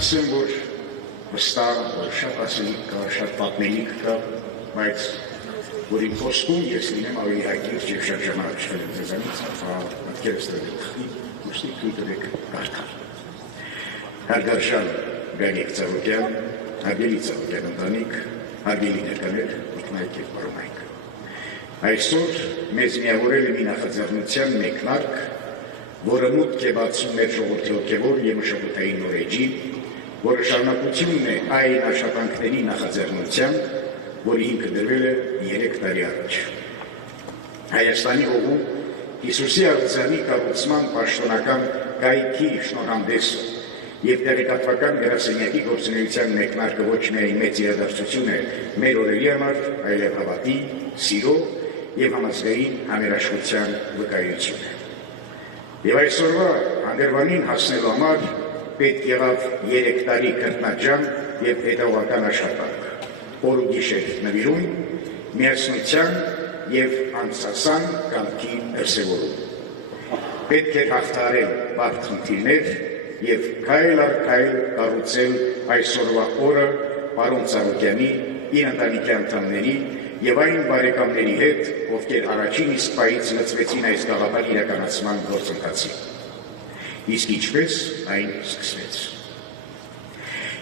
ասեմ, որ վստահ, որ շատ ասելիք կա, շատ պատմելիք կա, բայց որ իմ խոսքում ես լինեմ ավելի հայտնի և շատ ժամանակ չխելեմ ձեզանից, մտքերս տրվի, ուստի թույլ տվեք կարդալ։ Հարգարժան Գագիկ Ծառուկյան, հարգելի Ծառուկյան ընտանիք, հարգելի ներկաներ, մեկնայք և պարոնայք։ Այսօր մեզ միավորել է մի նախաձեռնության մեկնարկ, որը մուտք է բացում մեր ժողովրդի հոգևոր և մշակութային նորեջի, որը շարունակությունն է այն աշխատանքների նախաձեռնության, որի հիմքը դրվել է 3 տարի առաջ։ Հայաստանի հողում Հիսուսի արձանի կառուցման պաշտոնական կայքի շնորհանդեսը և տեղեկատվական գրասենյակի գործունեության մեկնարկը ոչ միայն մեծ իրադարձություն է մեր օրերի համար, այլև հավատի, սիրո և համազգային համերաշխության վկայություն է։ Եվ այսօրվա հանգրվանին հասնելու համար պետք եղավ 3 տարի քրտնաջան և հետևողական աշխատանք, օր ու գիշեր նվիրում, միասնության և անցասան կամքի դրսևորում։ Պետք էր հաղթահարել բարդ խնդիրներ և քայլ առ քայլ կառուցել այսօրվա օրը պարոն Ծառուկյանի, իր ընտանիքի անդամների և այն բարեկամների հետ, ովքեր առաջին իսկ պահից լծվեցին այս գաղափարի իրականացման գործընթացին։ Իսկ ինչպես այն սկսվեց։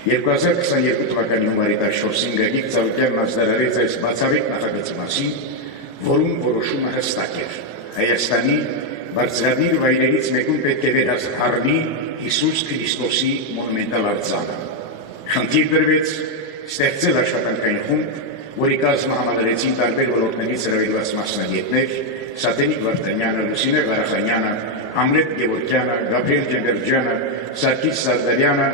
2022 թվականի հունվարի 14-ին Գագիկ Ծառուկյանն արձանագրեց այս բացառիկ նախագծի մասին, որում որոշումը հստակ էր։ Հայաստանի բարձրադիր վայրերից մեկում պետք է վերահարվի Հիսուս Քրիստոսի մոնումենտալ արձանը։ Խնդիր դրվեց ստեղծել աշխատանքային խումբ, որի կազմը համալրեցին տարբեր ոլորտներից հրավիրված մասնագետներ՝ Սատենիկ Վարդանյանը, Լուսինե Ղարախանյանը, Համլետ Գևորգյանը, Գաբրիել Ջգերջյանը, Սարգիս Սարդարյանը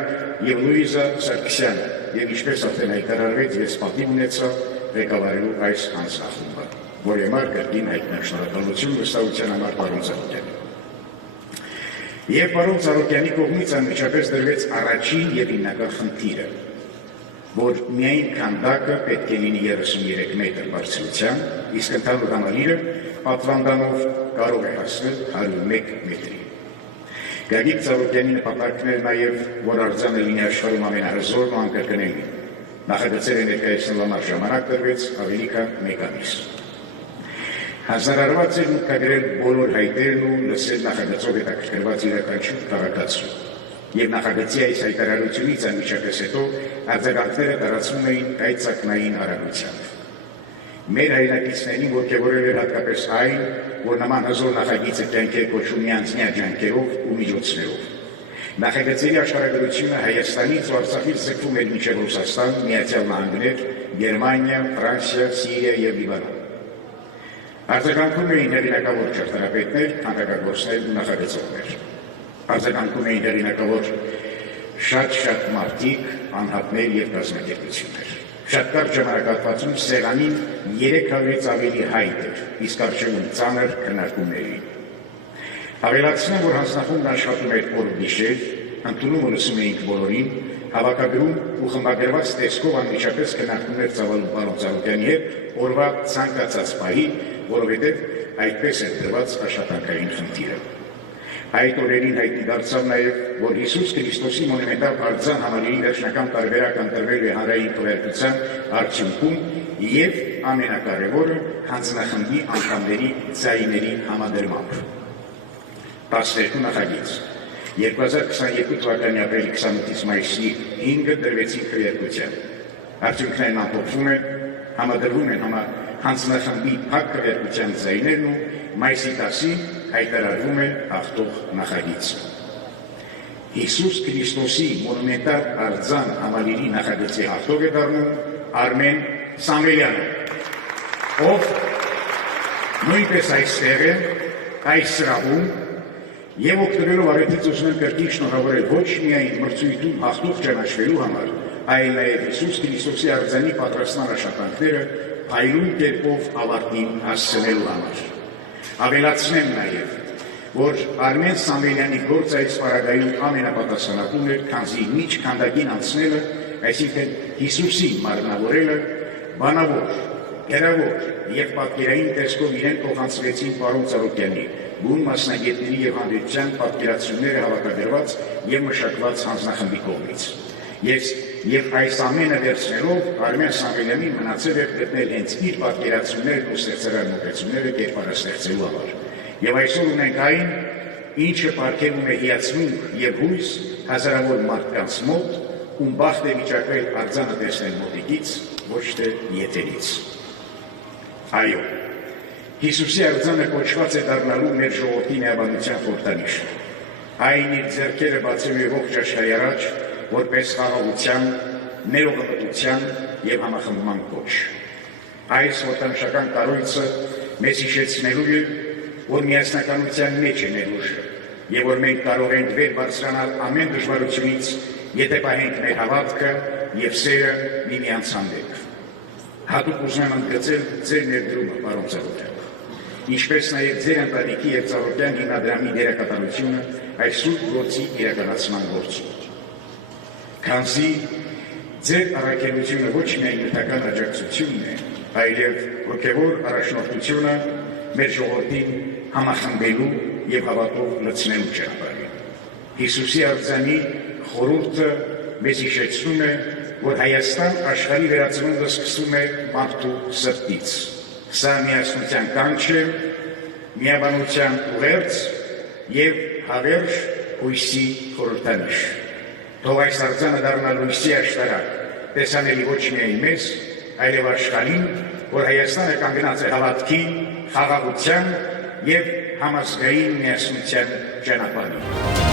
և Լուիզա Սարգսյանը, և ինչպես արդեն հայտարարվեց, ես պատիվ ունեցա ղեկավարելու այս հանձնախումբը, որի համար կրկին հայտնեմ շնորհակալություն վստահության համար պարոն Ծառուկյանին։ Եվ պարոն Ծառուկյանի կողմից անմիջապես դրվեց առաջին և հիմնական խնդիրը, որ միայն քանդակը պետք է լինի 33 մետր բարձրության, իսկ ընդհանուր համալիրը պատվանդանով կարող է հասնել 101 մետրի։ Գագիկ Ծառուկյանի նպատակն էր նաև, որ արձանը լինի աշխարհում ամենահզորն ու անկրկնելին։ Նախագծերը ներկայացնելու համար ժամանակ տրվեց ավելի քան 1 ամիս։ Հանձնարարված էր մուտքագրել բոլոր հայտերն ու լսել նախագծով հետաքրքրված յուրաքանչյուր քաղաքացու։ Եվ նախագծի այս հայտարարությունից անմիջապես հետո արձագանքները տարածվում էին կայծակնային արագությամբ։ Մեր հայրենակիցներին ոգևորել էր հատկապես այն, որ նման հզոր նախագիծը կյանքի է կոչվում միանձնյա ջանքերով ու միջոցներով։ Նախագծերի աշխարհագրությունը Հայաստանից ու Արցախից ձգվում էր մինչև Ռուսաստան, Միացյալ Նահանգներ, Գերմանիա, Ֆրանսիա, Սիրիա և Լիբանան։ Արձագանքում էին հեղինակավոր ճարտարապետներ, քանդակագործներ ու նախագծողներ։ Արձագանքում էին հեղինակավոր շատ մարդիկ, անհատներ և կազմակերպություններ։ Շատ կարճ ժամանակահատվածում սեղանին 300-ից ավելի հայտ էր, իսկ առջևում ծանր քննարկումների։ Ավելացնեմ, որ հանձնախումբն աշխատում էր օր ու գիշեր, ընդունում ու լսում էինք բոլորին, հավաքագրում ու խմբագրված տեսքով անմիջապես քննարկումներ ծավալում պարոն Ծառուկյանի հետ օրվա ցանկացած պահի, որովհետև այդպես էր դրված աշխատանքային խնդիրը։ Այդ օրերին հայտնի դարձավ նաև, որ Հիսուս Քրիստոսի մոնումենտալ արձան համալիրի վերջնական տարբերակ ընտրվելու է հանրային քվեարկության արդյունքում և ամենակարևորը հանձնախմբի անդամների ձայների համադրմամբ։ 12 նախագիծ 2022 թվականի ապրիլի 28-ից մայիսի 5-ը դրվեցին քվեարկության։ Արդյունքներն ամփոփվում են, համադրվում են հանձնախմբի փակ քվեարկության ձայներն ու մայիսի 10-ին հայտարարվում է հաղթող նախագիծը։ Հիսուս Քրիստոսի մոնումենտալ արձան համալիրի նախագծի հաղթող է դառնում Արմեն Սամվելյանը, ով նույնպես այստեղ է, այս սրահում, և օգտվելով առիթից ուզում եմ կրկին շնորհավորել ոչ միայն մրցույթում հաղթող ճանաչվելու համար, այլ նաև Հիսուս Քրիստոսի արձանի պատրաստման աշխատանքները փայլուն կերպով ավարտին հասցնելու համար։ Ավելացնեմ նաև, որ Արմեն Սամվելյանի գործը այս պարագայում ամենապատասխանատուն էր, քանզի միջ քանդակին անցնելը, այսինքն Հիսուսին մարմնավորելը, բանավոր, գերավոր և պատկերային տեսքով իրեն փոխանցվեցին պարոն Ծառուկյանի, բուն մասնագետների և հանդիպության պատկերացումները հավաքագրված և մշակված հանձնախմբի կողմից։ Եվ այս ամենը վերցնելով Արմեն Սամվելյանի մնացել էր գտնել հենց իր պատկերացումներն ու ստեղծարար մոտեցումները կերպարաստեղծելու համար։ Եվ այսօր ունենք այն, ինչը պարգևում է հիացմունք և հույս հազարավոր մարդկանց մոտ, ում բախտ է վիճակվել արձանը տեսնել մոտիկից, ոչ թե ետևից։ Այո, Հիսուսի արձանը կոչված է դառնալու մեր ժողովրդի միաբանության խորհրդանիշը։ Այն իր ձեռքերը բացելու է ողջ աշխարհի առաջ, որպես խաղաղության, ներողամտության և համախմբման կոչ։ Այս խորհրդանշական կառույցը մեզ հիշեցնելու է, որ միասնականության մեջ է մեր ուժը, և որ մենք կարող ենք վեր բարձրանալ ամեն դժվարությունից, եթե պահենք մեր հավատքը և սերը միմյանց հանդեպ։ Հատուկ ուզում եմ ընդգծել ձեր ներդրումը, պարոն Ծառուկյան, ինչպես նաև ձեր ընտանիքի և Ծառուկյան հիմնադրամի դերակատարությունը այս սուրբ գործի իրականացման գործում։ Քանզի ձեր առաքելությունը ոչ միայն նյութական աջակցությունն է, այլև հոգևոր առաջնորդությունը մեր ժողովրդին համախմբելու և հավատով լցնելու ճանապարհին։ Հիսուսի արձանի խորհուրդը մեզ հիշեցնում է, որ Հայաստան աշխարհի վերածնունդը սկսում է մարդու սրտից։ Սա միասնության կանչ է, միաբանության ուղերձ և հավերժ հույսի խորհրդանիշ։ Թող այս արձանը դառնա լույսի աշտարակ, տեսանելի ոչ միայն մեզ, այլև աշխարհին, որ Հայաստանը կանգնած է հավատքի, խաղաղության և համազգային միասնության ճանապարհին։